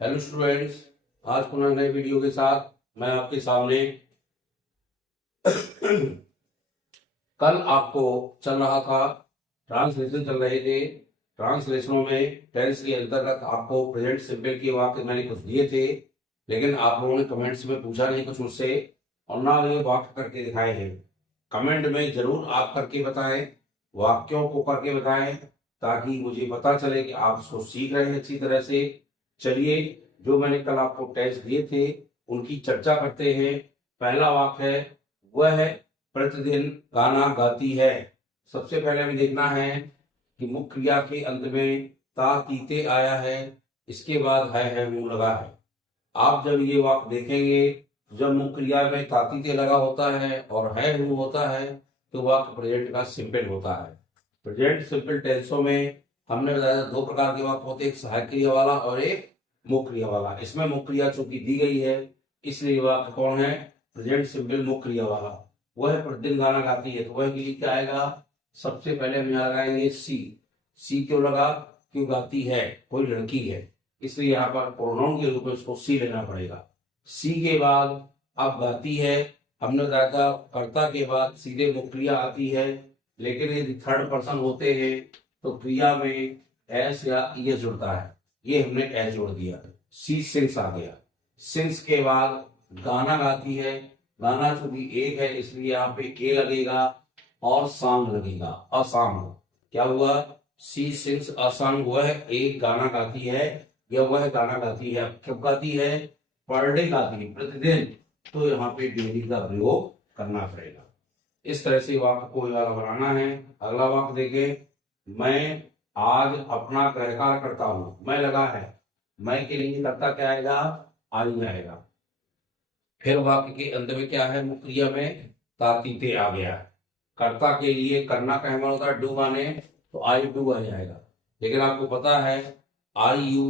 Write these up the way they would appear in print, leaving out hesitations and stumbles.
Hello students, आज पुनः नए वीडियो के साथ मैं आपके सामने कल आपको चल रहा था, ट्रांसलेशन चल रहे थे। ट्रांसलेशनों में टेंस के अंतर्गत आपको प्रेजेंट सिंपल के वाक्य मैंने कुछ दिए थे, लेकिन आप लोगों ने कमेंट्स में पूछा नहीं कुछ मुझसे और ना ये वाक्य करके दिखाए हैं। कमेंट में जरूर आप करके बताएं, वाक्यों को करके बताएं, ताकि मुझे पता चले कि आप उसको सीख रहे हैं अच्छी तरह से। चलिए, जो मैंने कल आपको टेस्ट दिए थे उनकी चर्चा करते हैं। पहला वाक्य है, वह है प्रतिदिन गाना गाती है। सबसे पहले हमें देखना है कि मुख्य क्रिया के अंत में ता तीते आया है, इसके बाद है मुंह लगा है। आप जब ये वाक्य देखेंगे, जब मुख्य क्रिया में तातीते लगा होता है और है मुंह होता है, तो वाक्य प्रेजेंट का सिंपल होता है। प्रेजेंट सिंपल टेंसों में हमने बताया दो प्रकार के वाक्य होते हैं, एक सहायक क्रिया वाला और एक मुख्य क्रिया वाला। इसमें मुख्य क्रिया चूंकि दी गई है, इसलिए वाक्य कौन है? प्रेजेंट सिंपल मुख्य क्रिया वाला। वह प्रतिदिन गाना गाती है, तो वह के लिए क्या आएगा? सबसे पहले हम यहाँ लगाएंगे सी। सी क्यों लगा? क्यों गाती है, कोई लड़की है, इसलिए यहाँ पर प्रोनाउन के रूप में उसको सी लेना पड़ेगा। सी के बाद अब गाती है, हमने बताया था कर्ता के बाद सीधे मुख्य क्रिया आती है, लेकिन यदि थर्ड पर्सन होते हैं तो क्रिया में एस या ई जुड़ता है। ये हमने एस जोड़ दिया, सी सिंस आ गया। सिंस के बाद गाना गाती है, गाना चूंकि एक है इसलिए यहाँ पे ए लगेगा और सांग लगेगा, असंग। क्या हुआ? सी सिंस असंग, वह एक गाना गाती है या वह गाना गाती है। कब गाती है? पर डे गाती है, प्रतिदिन। तो यहाँ पे डेली का प्रयोग करना पड़ेगा। इस तरह से वाक्य को वाला बनाना है। अगला वाक्य देखें, मैं आज अपना गृह कार्य करता हूँ। मैं लगा है, मैं के लिए करता क्या आएगा? आई आएगा। फिर वाक्य के अंत में क्या है? मुख्य क्रिया में तातीते आ गया। कर्ता के लिए करना का हमारा होता है डू माने, तो आई डू आ जाएगा। लेकिन आपको पता है आई यू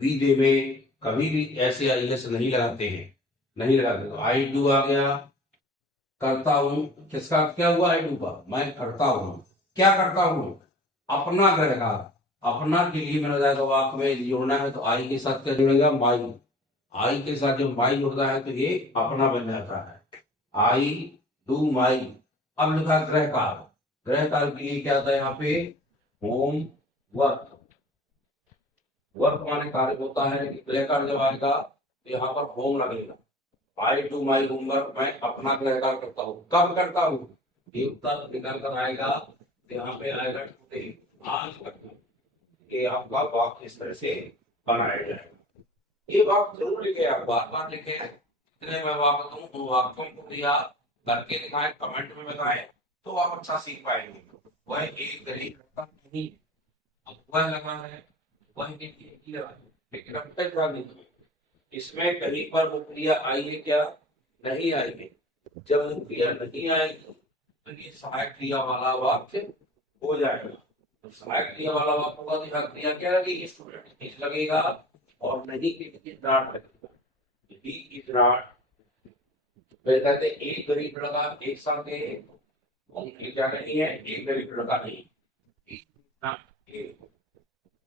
वी दे में कभी भी ऐसे आई एस नहीं लगाते हैं, नहीं लगाते। तो आई डू आ गया, करता हूं, किसका क्या हुआ? आई डू का। मैं करता हूं, क्या करता हूं? अपना गृह कार्य। अपना के लिए मैंने बताया तो वाक्य में जोड़ना है, तो आई के साथ क्या जुड़ेगा? माई। आई के साथ जब माई जुड़ता है तो ये अपना बन जाता है, आई डू माई। अब लिखा गृह कार्य। गृह कार्य के लिए क्या आता है यहाँ पे? Home work. वर्क माने कार्य होता है, गृह कार्य जब आएगा तो यहाँ पर होम लगेगा। आई डू माई होमवर्क, मैं अपना गृह कार्य करता हूँ। कब करता हूँ? ये उत्तर निकल कर आएगा, तो यहाँ पे आएगा टुडे, आज करता हूँ। ये आपका वाक्य इस तरह से बनाया जाएगा। ये वाक्य जरूर लिखे, आप बार बार लिखे। जितने मैं वाक्य दूं उन वाक्यों को भी आप करके दिखाएं, कमेंट में बताएं, तो आप अच्छा सीख पाएंगे। वह एक गरीब लड़का नहीं, अब वह लगा है, वह के लिए ही लगा है, लेकिन अब तक नहीं। इसमें कहीं पर मुक्रिया आई है क्या? नहीं आई है। जब मुक्रिया नहीं आएगी तो ये सहायक क्रिया वाला वाक्य हो जाएगा। तो सहायक क्रिया वाला वाक्य होगा तो यहाँ क्रिया क्या लगेगी? स्टूडेंट इज लगेगा, और नहीं के इज नॉट लगेगा। He is not. वे कहते एक गरीब लड़का एक साथ है, उनकी क्या नहीं है? एक गरीब लड़का नहीं।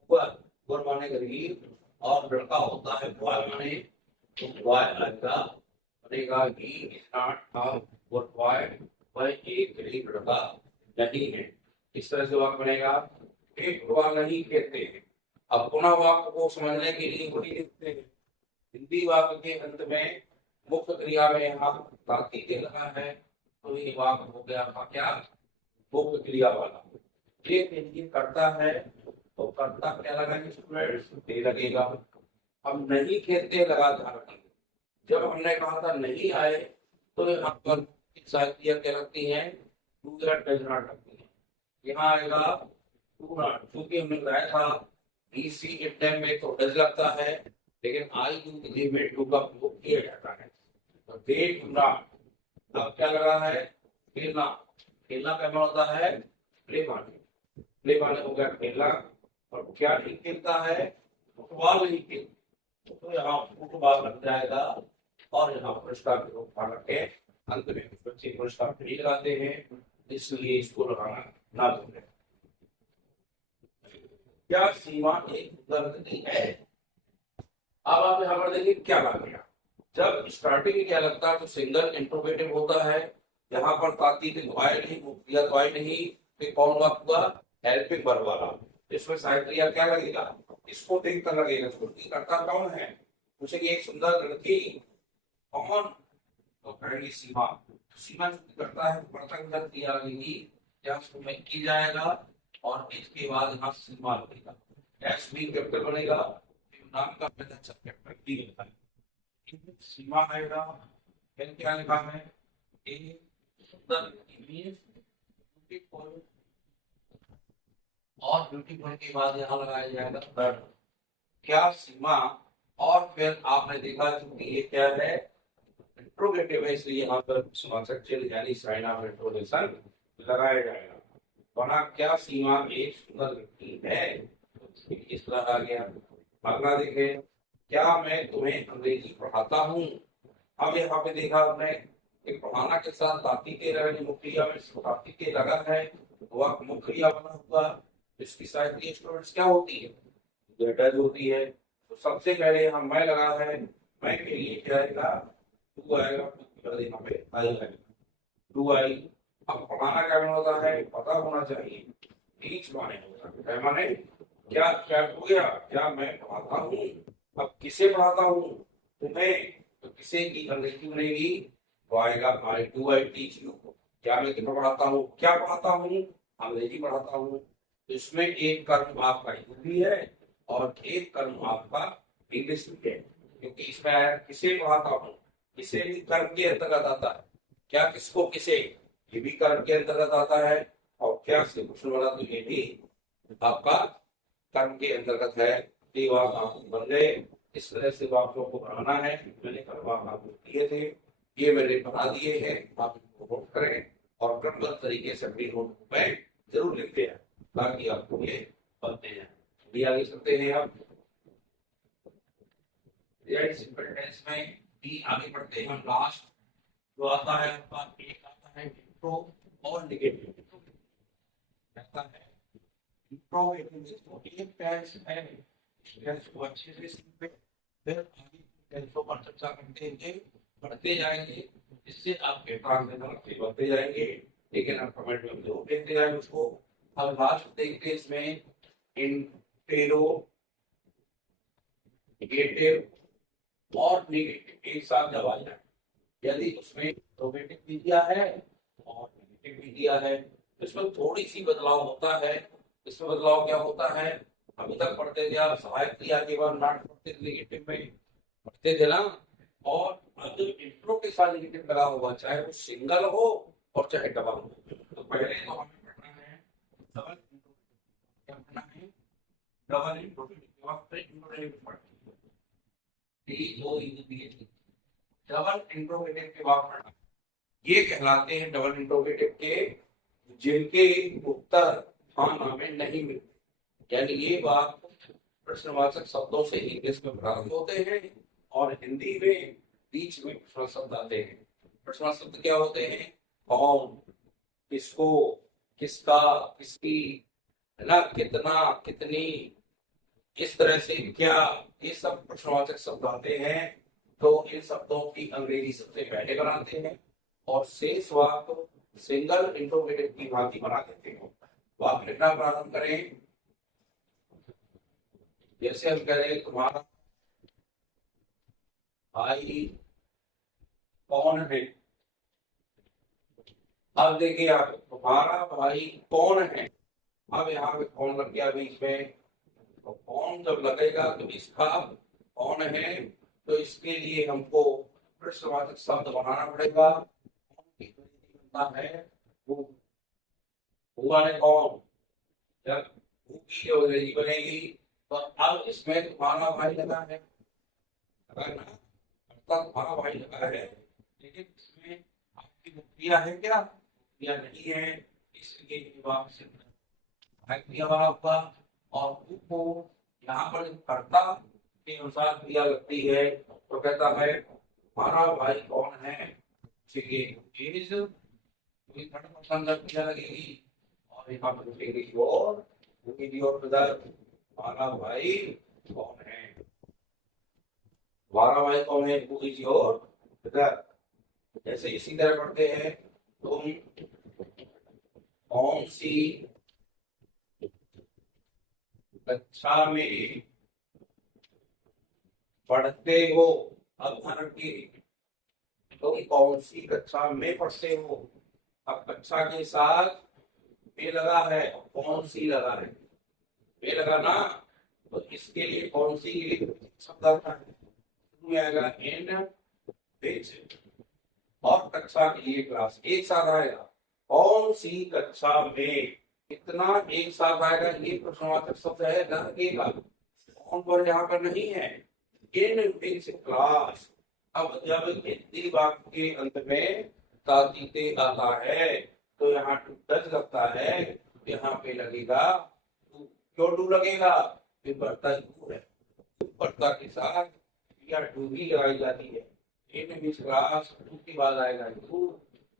ऊपर माने गरीब और लड़का होता है बॉय माने, तो बॉय लड़का बनेगा। He is not a good boy, वह एक गरीब लड़का नहीं है। इस तरह से वाक्य बनेगा। एक बार नहीं कहते हैं। अब पुनः वाक्य को समझने के लिए वही लिखते हैं। हिंदी वाक्य के अंत में मुख्य क्रिया में यहाँ ताकीद लगा है, तो ये वाक्य हो गया था क्या? मुख्य क्रिया वाला। ये हिंदी करता है तो कर्ता क्या लगाएंगे स्टूडेंट्स? दे लगेगा। हम नहीं खेलते लगा था। जब हमने कहा था नहीं आए, तो यहाँ पर साहित्य क्या लगती है? डू या डज नॉट लगती है। यहाँ आएगा डू नॉट, क्योंकि हमने बताया था इसी इंटेम में तो डज लगता है, लेकिन आई डू के लिए में डू का प्रयोग किया जाता है। तो दे डू नॉट। अब क्या लगा है? खेलना। खेलना कैसा होता है? प्ले माने। प्ले माने हो गया खेलना। और क्या नहीं खेलता है? फुटबॉल नहीं खेलता, तो यहाँ फुटबॉल लग जाएगा। और यहाँ पुरस्कार के रूप में के अंत में बच्चे पुरस्कार नहीं लगाते हैं, इसलिए इसको लगाना ना भूलें। क्या सीमा एक दर्द की है? अब आप यहाँ पर देखिए क्या लगेगा, जब स्टार्टिंग में क्या लगता है तो सिंगल इंट्रोगेटिव होता है, यहाँ पर ताती तो आए नहीं, क्रिया तो आए नहीं, तो कौन बात हुआ, हेल्पिंग वर्ब वाला। इसमें सहायक क्रिया क्या लगेगा, इसको देखकर लगेगा, छुट्टी करता कौन है, पूछेगी एक सुंदर लड़की कौन, तो कहेंगे सीमा। सीमा छुट्टी करता है तो कर्ता के साथ क्रिया लगेगी, क्या उसको में की जाएगा, और इसके बाद यहाँ सीमा लगेगा, एस बी कैपिटल बनेगा, नाम का कैपिटल बी बनता है, सीमा आएगा, फिर क्या लिखा है, ए सुंदर इमेज ब्यूटीफुल, और ब्यूटीफुल के बाद यहाँ लगाया जाएगा वर्ड, क्या सीमा, और फिर आपने देखा कि ये क्या है, इंट्रोगेटिव है, इसलिए यहाँ पर समासक चिन्ह यानी साइन ऑफ इंट्रोगेशन लगाया जाएगा। वहां क्या सीमा एक सुंदर लड़की है, इस तरह आ गया। अगला देखें, क्या मैं तुम्हें अंग्रेजी पढ़ाता हूँ। अब यहाँ पे देखा आपने कि पढ़ाना के साथ ताती के रहने मुक्रिया में ताती के लगा है, वह मुक्रिया बना हुआ, इसकी साइड स्टूडेंट्स क्या होती है, लेटर होती है। तो सबसे पहले यहाँ मैं लगा है, मैं के लिए क्या आएगा, टू आएगा, यहाँ पे आई आएगा, टू आई। अब पढ़ाना क्या होता है, पता होना चाहिए, टीच माने होता है, माने क्या क्या हो गया, क्या मैं पढ़ाता हूँ। अब किसे पढ़ाता हूँ, तुम्हें, तो किसे की अंग्रेजी बनेगी, तो आएगा I do I teach you. क्या मैं तुम्हें पढ़ाता हूँ, क्या पढ़ाता हूँ, अंग्रेजी पढ़ाता हूँ। तो इसमें एक कर्म आपका हिंदी है और एक कर्म आपका इंग्लिश भी है, क्योंकि इसमें आया किसे पढ़ाता हूँ, किसे भी कर्म के अंतर्गत आता है, क्या किसको किसे, ये भी कर्म के अंतर्गत आता है, और क्या से पूछने वाला तो ये भी आपका कर्म के अंतर्गत है। ये बात आप बन गए, इस तरह से आप लोग को पढ़ाना है, मैंने कल आपको दिए थे, ये मैंने बना दिए हैं, आप इनको नोट करें और क्रमबद्ध तरीके से अपनी नोट में जरूर लिखते हैं, ताकि आपको ये बनते हैं। भी आगे चलते हैं आप सिंपल टेंस में, भी आगे बढ़ते हैं हम। लास्ट जो आता है आपका, एक आता है इंट्रो और नेगेटिव, कहता है इंट्रो एक टेंस है, टेंस को अच्छे से सीखें, फिर आगे टेंसों पर चर्चा करते हैं, बढ़ते जाएंगे, इससे आपके ट्रांसलेशन बढ़ते जाएंगे, लेकिन आप कमेंट में जरूर देखते जाएंगे उसको। अब लास्ट देखते हैं इसमें इंटेरोगेटिव और नेगेटिव एक साथ जब आ जाए, यदि उसमें इंट्रोगेटिव भी दिया है और नेगेटिव भी दिया है, इसमें थोड़ी सी बदलाव होता है। इसमें बदलाव क्या होता है, अभी तक पढ़ते थे आप सहायक क्रिया के बाद नॉट पढ़ते थे, नेगेटिव में पढ़ते थे ना, और अब इंट्रो के साथ नेगेटिव लगा हुआ, चाहे वो सिंगल हो और चाहे डबल हो। तो पहले तो हमें पढ़ना है डबल इंट्रो, क्या पढ़ना है, डबल इंट्रो, डबल इंट्रोगेटिव के बाद पढ़ना, ये कहलाते हैं डबल इंट्रोगेटिव के जिनके उत्तर हाँ में नहीं मिलते, यानी ये बात प्रश्नवाचक शब्दों से इंग्लिश में प्राप्त होते हैं और हिंदी में बीच में प्रश्न शब्द आते हैं। प्रश्न शब्द क्या होते हैं, कौन, किसको, किसका, किसकी, है ना, कितना, कितनी, इस तरह से क्या, ये सब प्रश्नवाचक शब्द आते हैं। तो इन शब्दों की अंग्रेजी सबसे पहले बनाते हैं और शेष वाक्य सिंगल इंट्रोगेटिव की भांति बना देते हैं। वाक्य लिखना प्रारंभ करें, जैसे हम कह रहे हैं तुम्हारा भाई कौन है। अब देखिए आप, तुम्हारा भाई कौन है, अब यहाँ पे कौन लग गया बीच में, तो कौन जब लगेगा तो इसका कौन है, तो इसके लिए हमको प्रश्नवाचक शब्द बनाना पड़ेगा। बनता है वो, हुआ है कौन, जब की अंग्रेजी बनेगी तो अब इसमें तुम्हारा भाई लगा है, अगर ना तुम्हारा भाई लगा है, लेकिन इसमें आपकी क्रिया है क्या, क्रिया नहीं है, इसलिए जवाब से क्रिया बना हुआ, और को यहाँ पर कर्ता के अनुसार क्रिया लगती है, तो कहता है हमारा भाई कौन है, इज थर्ड पर्सन जब क्रिया लगेगी, और यहाँ पर लिखेगी और हमारा भाई कौन है। 12 कौन है टू इज योर ब्रदर। जैसे इसी तरह पढ़ते हैं, तुम कौन सी कक्षा में पढ़ते हो। अब ध्यान रखिए, तुम कौन सी कक्षा में पढ़ते हो। अब कक्षा के साथ में लगा है, कौन सी लगा है, में लगा ना, तो इसके लिए कौन सी के लिए शब्द आता है, में आएगा इन विच, और कक्षा के लिए क्लास एक साथ आएगा। कौन सी कक्षा में, इतना एक साथ आएगा, ये प्रश्नवाचक शब्द है, ध्यान रखिएगा। कौन पर यहाँ पर नहीं है, इन विच क्लास। अब जब हिंदी वाक्य के अंत में तातीते आता है तो यहाँ टू टच लगता है, यहाँ पे लगेगा टू। क्यों टू लगेगा, फिर बढ़ता टू है, बढ़ता के साथ या टू भी लगाई जाती है। इन विच क्लास टू के बाद आएगा टू,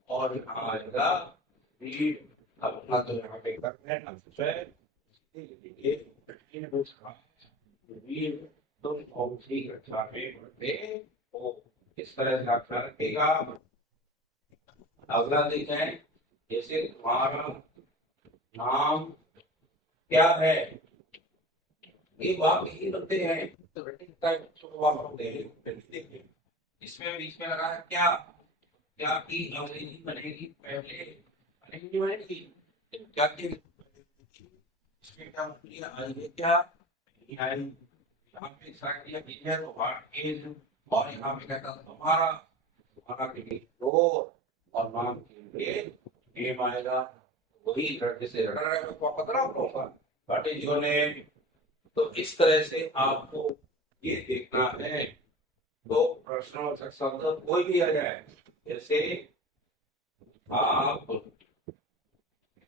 और यहाँ आएगा रीड। अब अपना तो यहाँ पे करते हैं इन विच क्लास रीड, तुम कौन सी कक्षा में पढ़ते हो, इस तरह से आप रखेगा। अगला देखें, जैसे तुम्हारा नाम क्या है, ये वाक्य ही बनते हैं, तो रटिंग टाइप वाक्य होते हैं। देखिए इसमें बीच में लगा है क्या, क्या की अंग्रेजी बनेगी पहले, अंग्रेजी बनेगी क्या की, इसमें क्या होती है, आइए क्या नहीं आई, यहाँ पे साइड दिया गया है तो व्हाट इज, और यहाँ पे कहता है तुम्हारा, तुम्हारा के लिए योर, और नाम के लिए नेम आएगा। वही जैसे रटा रहेगा तो आपको पता होगा व्हाट इज योर नेम। तो इस तरह से आपको ये देखना है। तो प्रश्नवाचक शब्द कोई भी आ जाए, जैसे आप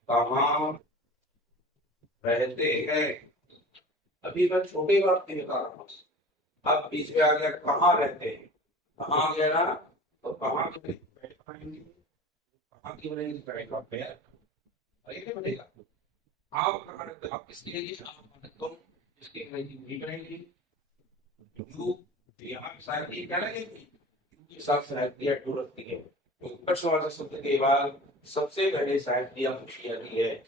कहाँ रहते हैं, अभी मैं छोटी बात नहीं बता रहा हूँ। अब बीच में आ गया कहाँ रहते हैं, कहाँ गया ना, तो कहाँ की बनेगी, कहाँ की बनेगी पैर, बनेगा। आप कहाँ रहते, आप किसके लिए, आप तुम, इसकी अंग्रेजी नहीं बनेगी यू, यहाँ शायद ये क्या लगेगी, के साथ शायद टू रखती है। तो प्रश्नवाचक शब्द के बाद सबसे पहले शायद दिया पूछी जाती है,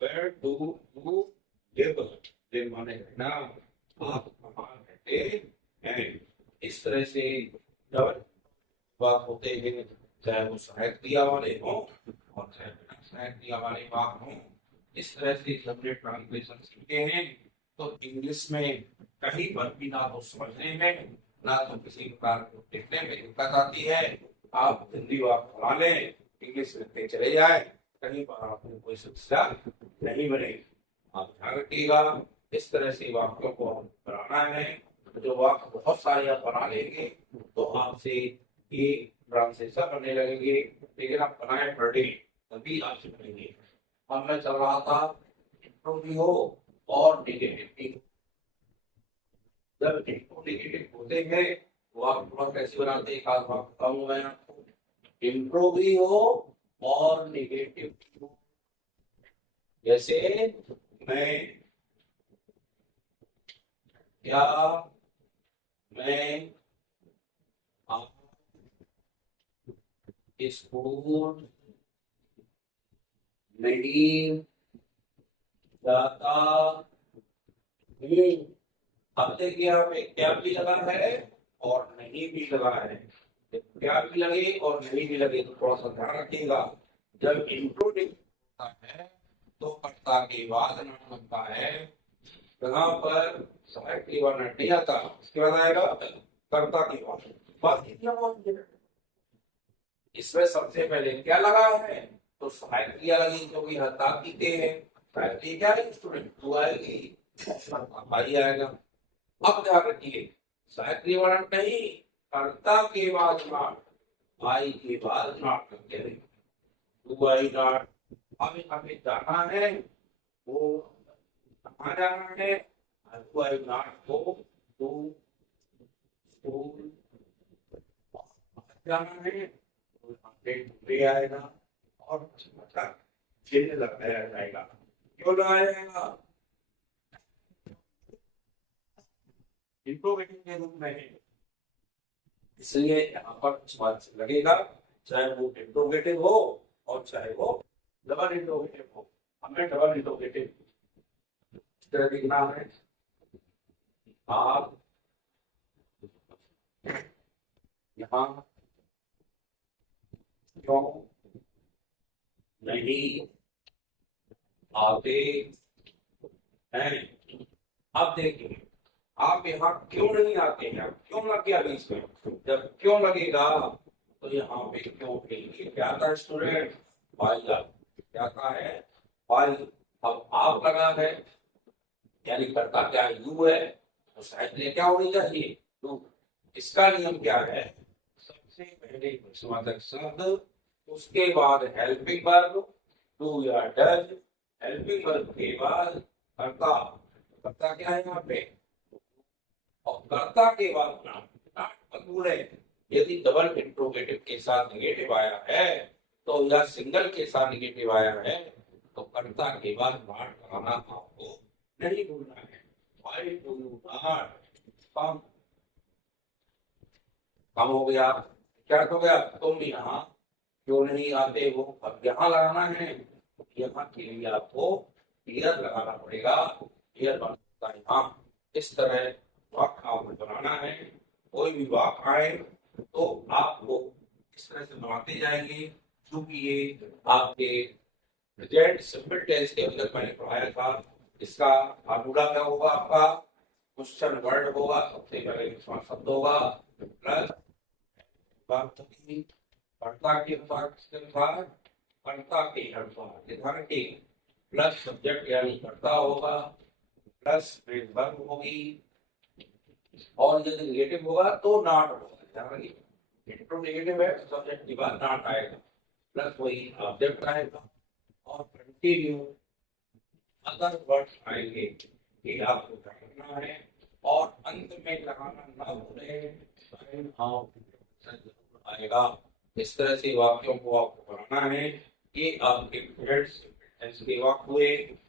where do you live, live माने रहना, आप कहाँ रहते हैं। इस तरह से जब बात होते हैं, चाहे वो सहायक क्रिया वाले हों और चाहे बिना सहायक क्रिया वाले बात हों, इस तरह से जब ये ट्रांसलेशन सीखते हैं तो इंग्लिश में कहीं पर भी ना तो समझने में ना तो किसी प्रकार को देखने में दिक्कत आती है। आप हिंदी वाक्य बना लें, इंग्लिश लिखते चले जाए, कहीं पर आपको कोई समस्या नहीं बनेगी। आप ध्यान रखिएगा, इस तरह से वाक्यों को बनाना है। जो वाक्य बहुत सारे आप बना लेंगे तो आपसे ये ट्रांसलेशन करने लगेंगे, लेकिन आप बनाए पढ़े तभी आपसे बनेंगे। अब मैं चल रहा था इंट्रो और नेगेटिव। जब इंट्रो नेगेटिव होते हैं तो आप कैसे बनाते हैं, एक आध बात बताऊंगा मैं आपको। इंट्रो भी हो और नेगेटिव भी हो। जैसे मैं क्या, मैं आप स्कूल नहीं जाता हूँ। अब देखिए यहाँ पे क्या भी लगा है और नहीं भी लगा है। क्या भी लगे और नहीं भी लगे तो थोड़ा सा ध्यान रखिएगा। जब इंट्रोडक्शन होता है तो कर्ता के बाद नाम बनता है, यहाँ पर सहायक क्रिया नहीं आता, उसके बाद आएगा कर्ता के बाद। बात इतना बहुत, इसमें सबसे पहले क्या लगा है तो सहायक क्रिया लगी, क्योंकि हता कीते हैं, सहायक क्रिया क्या है, स्टूडेंट तो आएगी, भाई आएगा। अब ध्यान रखिए, सहायक क्रिया नहीं, कर्ता के बाद नाट, आई के बाद नाट करते हैं, टू आई नाट। अब हमें जाना है, वो कहाँ जाना है, टू आई नाट को टू स्कूल जाना है, तो आएगा और चिन्ह लगाया जाएगा। क्यों लगाया जाएगा, इंट्रोगेटिव के रूप में है, इसलिए यहाँ पर कुछ बात लगेगा, चाहे वो इंट्रोगेटिव हो और चाहे वो डबल इंट्रोगेटिव हो। हमें डबल इंट्रोगेटिव इस तरह लिखना है, आप यहाँ क्यों नहीं आते हैं। अब देखिए, आप यहाँ क्यों नहीं आते हैं, क्यों लग गया बीच में, जब क्यों लगेगा तो यहाँ पे क्यों के लिए क्या था स्टूडेंट, वाई क्या था है, वाई। अब आप लगा है यानी करता क्या यू है, तो शायद ये क्या होनी चाहिए, तो इसका नियम क्या है, सबसे पहले प्रश्नवाचक शब्द, उसके बाद हेल्पिंग वर्ब, डू या डज, हेल्पिंग वर्ब के बाद कर्ता, कर्ता क्या है यहाँ पे, और कर्ता के बाद नाम है। यदि डबल इंट्रोगेटिव के साथ निगेटिव आया है तो या सिंगल के साथ निगेटिव आया है तो कर्ता के बाद नॉट लगाना आपको नहीं भूलना है। Why do you not come? कम हो गया, क्या हो गया, तुम यहाँ क्यों नहीं आते हो, अब यहाँ लगाना है, यहाँ के लिए आपको क्लियर लगाना पड़ेगा, क्लियर बनता है यहाँ। इस तरह वाक्य आपको बनाना है, कोई भी वाक्य आए तो आपको इस तरह से बनाते जाएंगे, क्योंकि ये आपके प्रेजेंट सिंपल टेंस के अंदर मैंने पढ़ाया था। इसका फार्मूला क्या होगा, आपका क्वेश्चन वर्ड होगा, सबसे पहले शब्द होगा प्लस कर्ता के अनुसार, कर्ता के अनुसार इधर के प्लस सब्जेक्ट यानी कर्ता होगा, प्लस फ्रेज वर्ब होगी, और यदि नेगेटिव होगा तो नॉट होगा, नेगेटिव है सब्जेक्ट के बाद नॉट आएगा, प्लस वही ऑब्जेक्ट आएगा, और कंटिन्यू अदर वर्ड्स आएंगे, ये आपको करना है, और अंत में लगाना ना भूलें, आएगा। इस तरह से वाक्यों को आपको बनाना है। ये आपके टेंस के वाक्य हुए।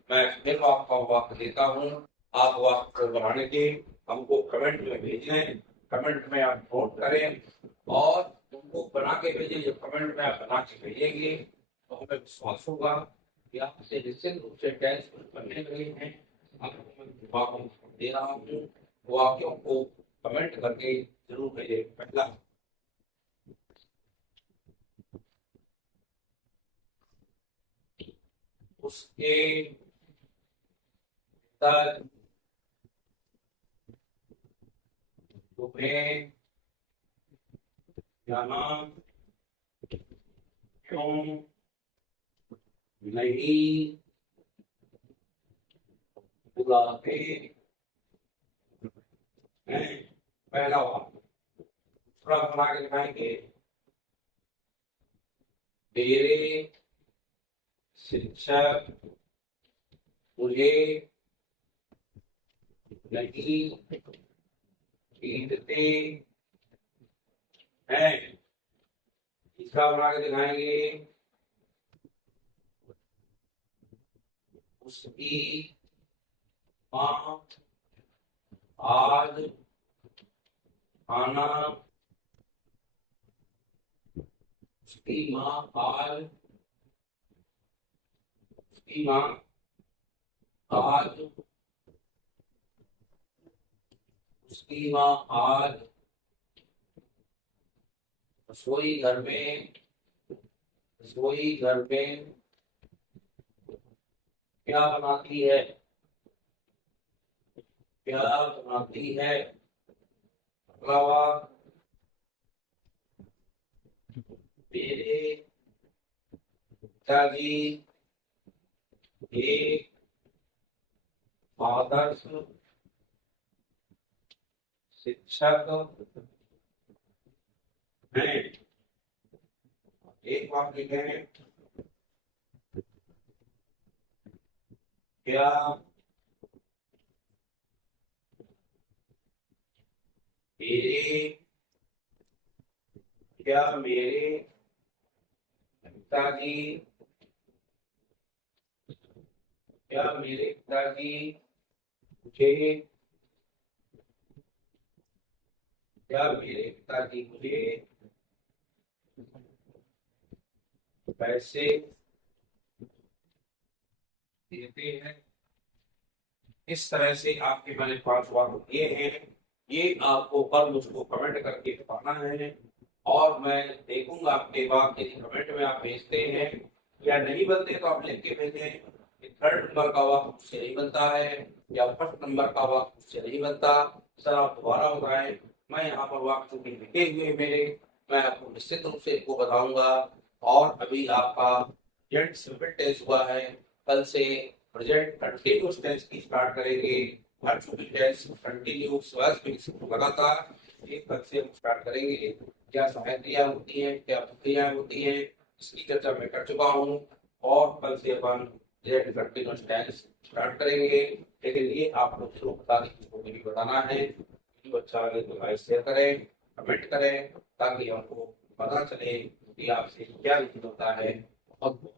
मैं फिर आपको वाक्य देता हूँ, आप वाक्य बनाने के हमको कमेंट में भेजें, कमेंट में आप नोट करें और उनको बना के भेजें। जब कमेंट में आप बना के भेजेंगे तो हमें विश्वास होगा कि आपसे निश्चित रूप से टेंस बनने लगे हैं। आपको मैं वाक्य दे रहा हूँ, वाक्यों को कमेंट करके जरूर भेजें। पहला, उसके पिता तुम्हें जाना क्यों नहीं बुलाते हैं। पहला वाक्य थोड़ा बना के दिखाएंगे, मेरे शिक्षक मुझे नहीं पीटते हैं। इसका बना के दिखाएंगे, उसकी माँ आज खाना, उसकी माँ आज, उसकी माँ आज, उसकी माँ आज रसोई घर में, रसोई घर में क्या बनाती है, क्या बनाती है। अलावा मेरे पिताजी एक आदर्श शिक्षक हैं। एक बात लिखें, क्या मेरे, क्या मेरे पिताजी, क्या मेरे पिताजी मुझे क्या मेरे पिताजी मुझे पैसे देते हैं। इस तरह से आपके मैंने 5 वाक्य दिए हैं। ये आपको कल मुझको कमेंट करके बताना है और मैं देखूंगा आपके वाक्य यदि कमेंट में आप भेजते हैं या नहीं बनते तो आप लिख के भेजें कि 3rd नंबर का वाक्य मुझसे नहीं बनता है या 1st नंबर का वाक्य मुझसे नहीं बनता। सर आप दोबारा बताएं। मैं यहाँ पर वाक्य चूंकि लिखे हुए मेरे, मैं आपको निश्चित रूप से इनको बताऊंगा। और अभी आपका जेंट सिंपल टेस्ट हुआ है, कल से प्रेजेंट कंटिन्यूअस टेंस की स्टार्ट करेंगे। हर चूंकि टेंस कंटिन्यू लगातार एक पद से हम स्टार्ट करेंगे। क्या सहायताएं होती हैं, क्या प्रक्रियाएं होती हैं, इसकी चर्चा मैं कर चुका हूँ। और कल से अपन प्रेजेंट कंटिन्यूअस टेंस स्टार्ट करेंगे। लेकिन ये आपको जरूर बता दें, इसको भी बताना है। वीडियो अच्छा लगे तो लाइक शेयर करें, कमेंट करें, ताकि हमको पता चले कि आपसे क्या नहीं होता है। बहुत